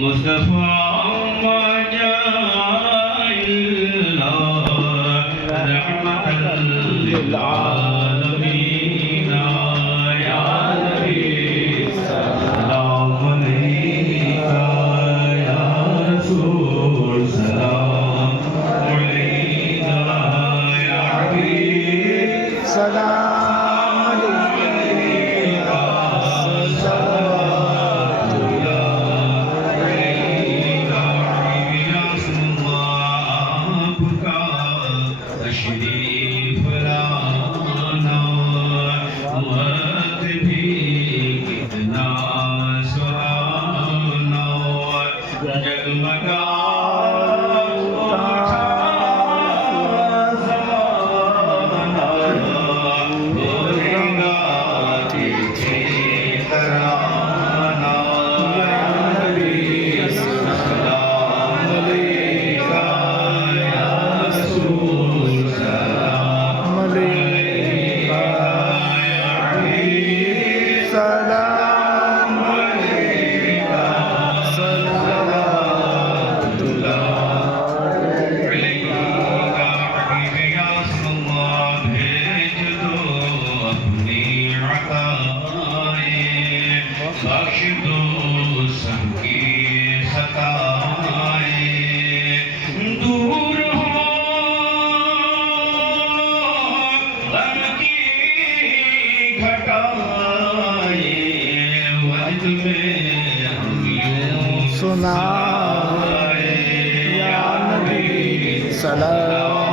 मुस्तफा मजाइल्ला रहमतल लिल आलमीन या नबी सलाम अलैका या रसूल सलाम अलैका या हबीब सलाम तशरीफ लाना वक्त भी कितना सुहाना जगमगा उठा ज़माना बोलेगा तुझे तराना या नबी सलाम अलैका या रसूल सलाम अलैका या हबीब सलाम अलैका सल्लल्लाहु अलैका हबीब या रसूलल्लाह भेज दो अपनी अताएं बख्श दो सबकी सताएं दूर हो गम की घटाएं वजद में हम यूं सुना या नबी सलाम